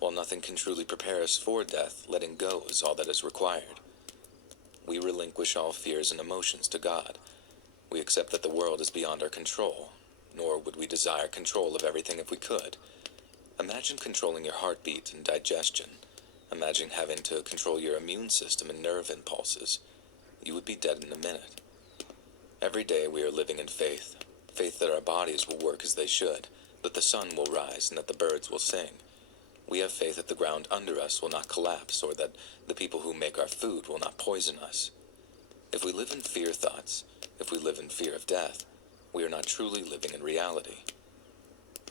While nothing can truly prepare us for death, letting go is all that is required. We relinquish all fears and emotions to God. We accept that the world is beyond our control, nor would we desire control of everything if we could. Imagine controlling your heartbeat and digestion. Imagine having to control your immune system and nerve impulses. You would be dead in a minute. Every day we are living in faith. Faith that our bodies will work as they should, that the sun will rise and that the birds will sing. We have faith that the ground under us will not collapse, or that the people who make our food will not poison us. If we live in fear thoughts, if we live in fear of death, we are not truly living in reality.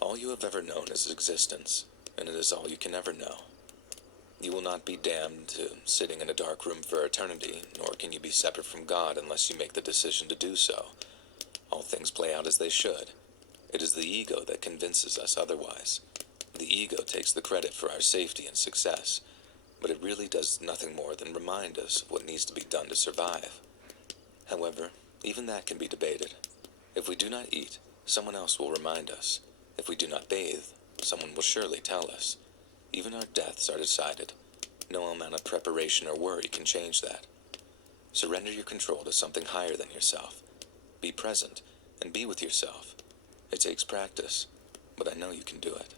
All you have ever known is existence, and it is all you can ever know. You will not be damned to sitting in a dark room for eternity, nor can you be separate from God unless you make the decision to do so. All things play out as they should. It is the ego that convinces us otherwise. The ego takes the credit for our safety and success, but it really does nothing more than remind us of what needs to be done to survive. However, even that can be debated. If we do not eat, someone else will remind us. If we do not bathe, someone will surely tell us. Even our deaths are decided. No amount of preparation or worry can change that. Surrender your control to something higher than yourself. Be present and be with yourself. It takes practice, but I know you can do it.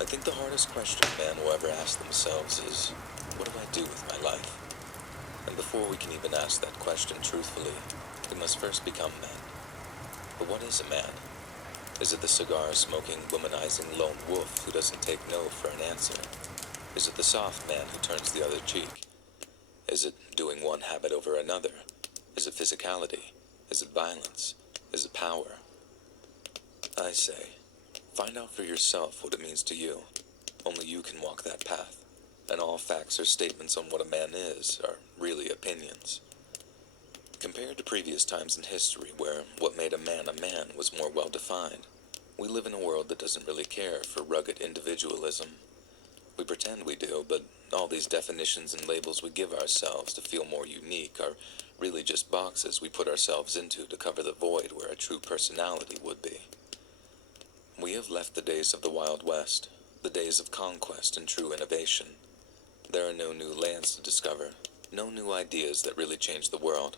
I think the hardest question man will ever ask themselves is, what do I do with my life? And before we can even ask that question truthfully, we must first become men. But what is a man? Is it the cigar-smoking, womanizing lone wolf who doesn't take no for an answer? Is it the soft man who turns the other cheek? Is it doing one habit over another? Is it physicality? Is it violence? Is it power? I say, find out for yourself what it means to you. Only you can walk that path, and all facts or statements on what a man is are really opinions. Compared to previous times in history where what made a man was more well-defined, we live in a world that doesn't really care for rugged individualism. We pretend we do, but all these definitions and labels we give ourselves to feel more unique are really just boxes we put ourselves into to cover the void where a true personality would be. We have left the days of the Wild West, the days of conquest and true innovation. There are no new lands to discover, no new ideas that really change the world.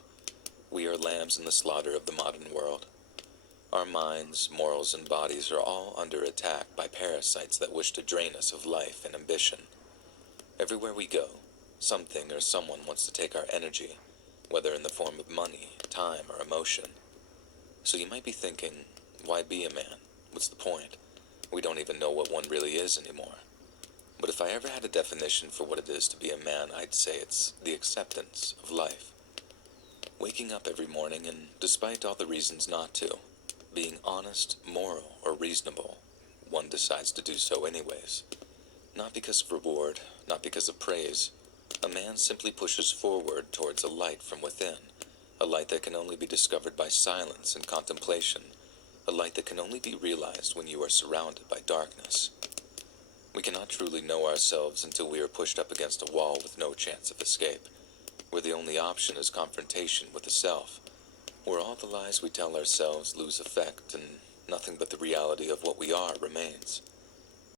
We are lambs in the slaughter of the modern world. Our minds, morals, and bodies are all under attack by parasites that wish to drain us of life and ambition. Everywhere we go, something or someone wants to take our energy, whether in the form of money, time, or emotion. So you might be thinking, why be a man? What's the point? We don't even know what one really is anymore. But if I ever had a definition for what it is to be a man, I'd say it's the acceptance of life. Waking up every morning and, despite all the reasons not to, being honest, moral, or reasonable, one decides to do so anyways. Not because of reward, not because of praise. A man simply pushes forward towards a light from within, a light that can only be discovered by silence and contemplation, a light that can only be realized when you are surrounded by darkness. We cannot truly know ourselves until we are pushed up against a wall with no chance of escape, where the only option is confrontation with the self, where all the lies we tell ourselves lose effect and nothing but the reality of what we are remains.